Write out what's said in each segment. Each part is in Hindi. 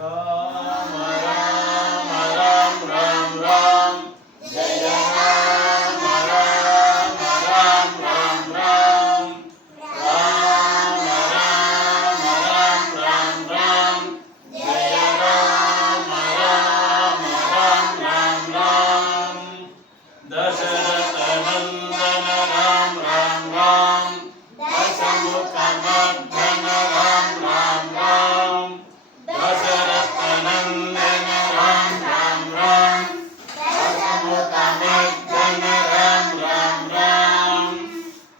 राम राम राम राम राम जय राम राम राम राम राम राम राम राम राम राम जय राम राम राम राम राम दशरथ नंदन राम राम राम दशमुख मर्दन राम राम राम दशरथ नंदन राम राम राम दशमुख मर्दन राम राम राम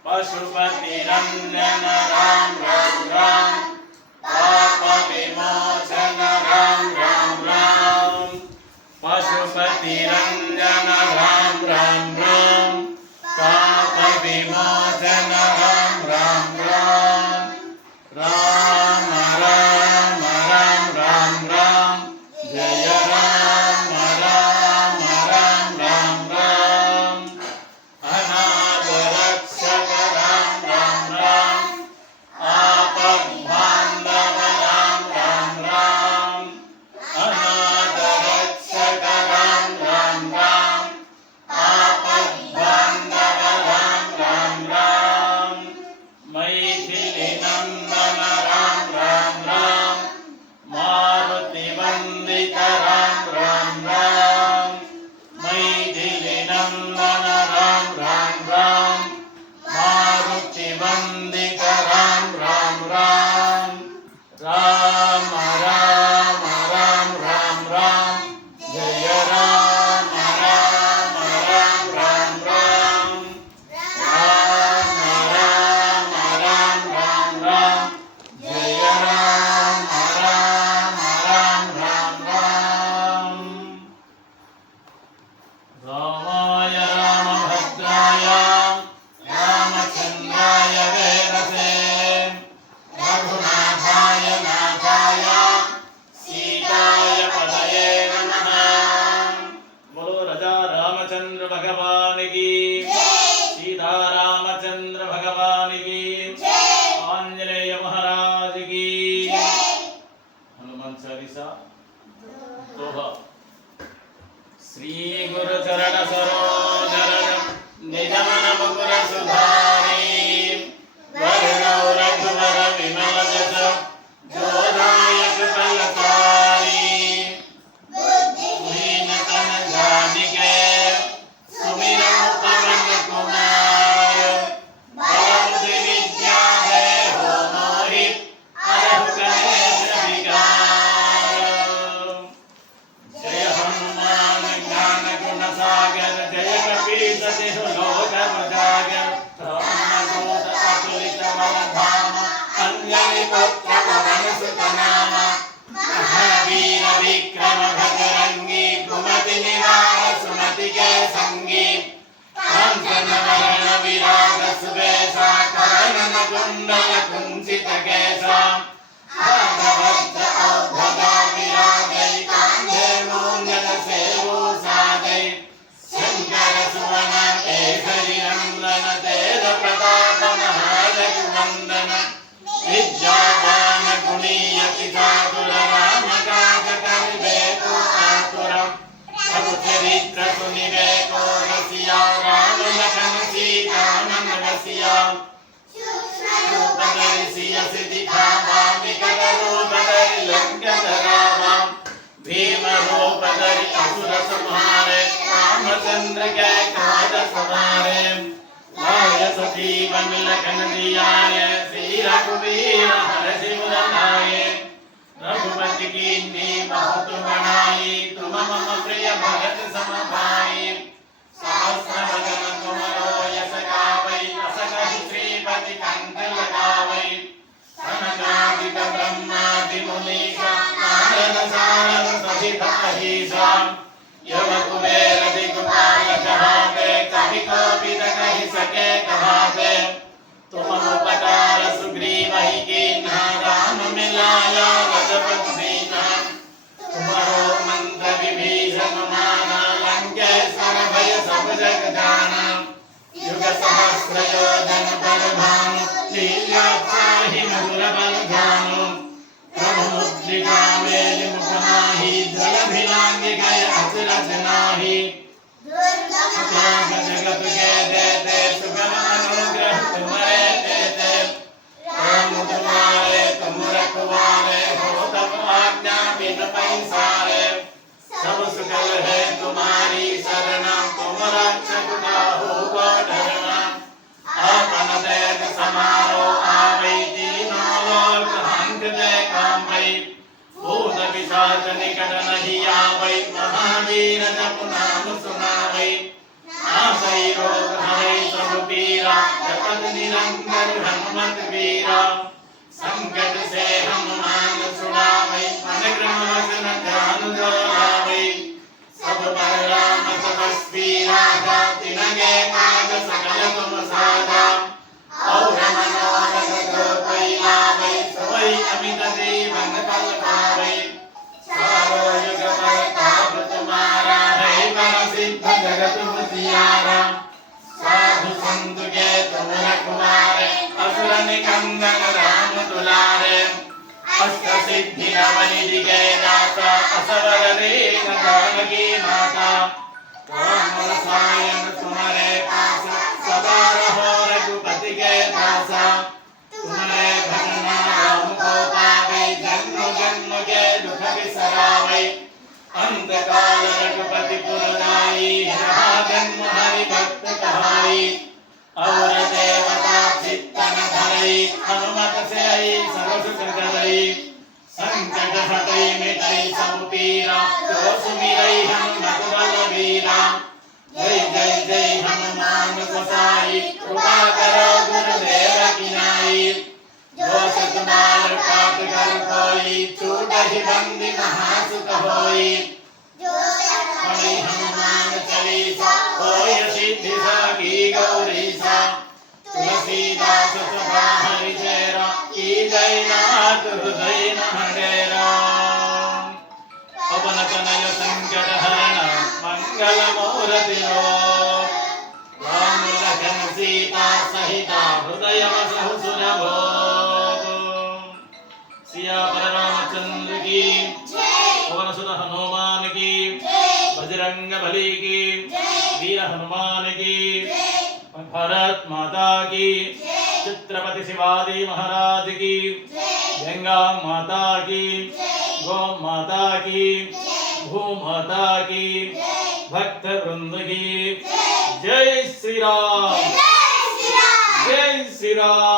पशुपति रंजन राम राम राम पाप विमोचन राम राम राम पशुपति रंजन राम राम राम पाप विमोचन राम राम राम राम राम राम राम राम जय राम राम राम राम राम अनाथ रक्षक राम राम राम आपद्बांधव राम राम राम अनाथ रक्षक राम राम राम आपद्बांधव राम राम राम मैथिली नंदन राम राम राम मारुति वंदित राम राम राम मैथिली नंदन राम राम राम मारुति वंदित राम राम राम राम राम राम राम राम जय राम राम राम राम राम राम राम राम राम राम जय राम राम राम राम राम रामाय रामभद्राय रामचन्द्राय वेदसे रघुनाथाय नाथाय सीताय पतये नमः बोलो राजा रामचंद्र भगवान की सीता रामचंद्र भगवान की आंजनेय महाराज की हनुमान चालीसा दोहा श्री गुरु चरण सरोज रज निज मन मुकुर सुधारी वरुणौ रघुवर विमल जस जोदायक फलचारी बुद्धिहीन तन जानिके सुमिरौ पवन कुमार बल बुद्धि विद्या देहो मोहि अरहु कलेश विकार जय हनुमान ज्ञान गुण सागर जय कपीस तिहु लोक उजागर रामदूत अतुलित बल धाम अंजनी पुत्र पवन सुत नाम महावीर विक्रम भजरंगी कुमति निवार सुमति के संगी कांचन वरण विराज सुबेसा कानन कुंडल कुंचित केसा भागवत औभगा विराजै कांधे मूंजन सेवो साजै शंकर सुवन केसरी नंदन तेज प्रताप महाजगवंदन विद्यावान गुणीयति चातुर राम काज करिबे को आतुर प्रभु चरित्र सुनिबे को रसिया राम लखन सीता मन बसिया रूप धरि सिय दिखावा विकट रूप धरि लंक धरावा भीम रूप धरि असुर संहारे रामचंद्र के काज सवारे लाय सजीवन लखन जियाए श्री रघुवीर हरषि उर लाए रघुपति कीन्ही बहुत बड़ाई तुम मम प्रिय भरत सम भाई सहस्र वदन तुम यश गावै अस कहि श्रीपति कंठ लगावै सनकादिक ब्रह्मादि मुनीसा नारद सारद सहित अहिसा यम कुबेर दिगपाल कहाते कवि कोविद कहि सके कहाते तुम उपकार सुग्रीव ही कीन्हा राम मिलाया रघुपति दीना तुम्हारो मंत्र विभीषण माना लंकेश्वर भय सब जग जाना युग सहस्र योजन पर भानु लीला चाहि मधुर बल जानु प्रभु मुद्रिका मेलि मुख वै भूत पिशाच निकट नहीं आवै महावीर जप नाम सुनावै नासै रोग हरै सब पीरा जपत निरंतर हनुमत वीरा संकट से हनुमान छुड़ावै मन क्रम वचन ध्यान जो लावै सब पर राम तपस्वी राजा तिनके काज सकल तुम साजा और मनोरथ जो कोई लावै सोई अमित जीवन फल पावै चारों युग परताप तुम्हारा है पर सिद्ध जगत उजियारा साधु संत के तुम रखवारे असुर निकंदन राम दुलारे अष्ट सिद्धि नवनिधि के दाता असवर दीन जानकी माता राम रसायन तुम्हारे पास सदा रहो रघुपति के दासा तुम्हारे भजन राम को पावे जन्म जन्म के दुख बिसरावे अंत काल रघुपति पुर जाई जहाँ जन्म हरि भक्त कहाई और देवता चित्तन धरई हनुमत से आई सर्व सुख करई संकट हटई मिटई सब पीरा जो सुमिरई हनुमत बलवीरा जय जय जय हनुमान गोसाई कृपा करो गुरुदेव की नाई जो सतमार पाठ कर कोई छूटहि बंदी महासुख होई हरि हनुमान चालीसा होय सिद्धि साकी गौरीसा तुलसीदास सदा हरि चेरा की जय नाथ हृदय नहडेरा पवन तनय संकट हरण मंगल मूर्ति राम लखन सीता सहिता हृदय वसहु सुर भोग सियावर रामचंद्र की पवन सुत हनुमान की बजरंग बली की वीर हनुमान की भारत माता की चित्रपति शिवाजी महाराज की गंगा माता की गौ माता की भू माता की भक्त वृंद की जय श्री राम जय श्री राम।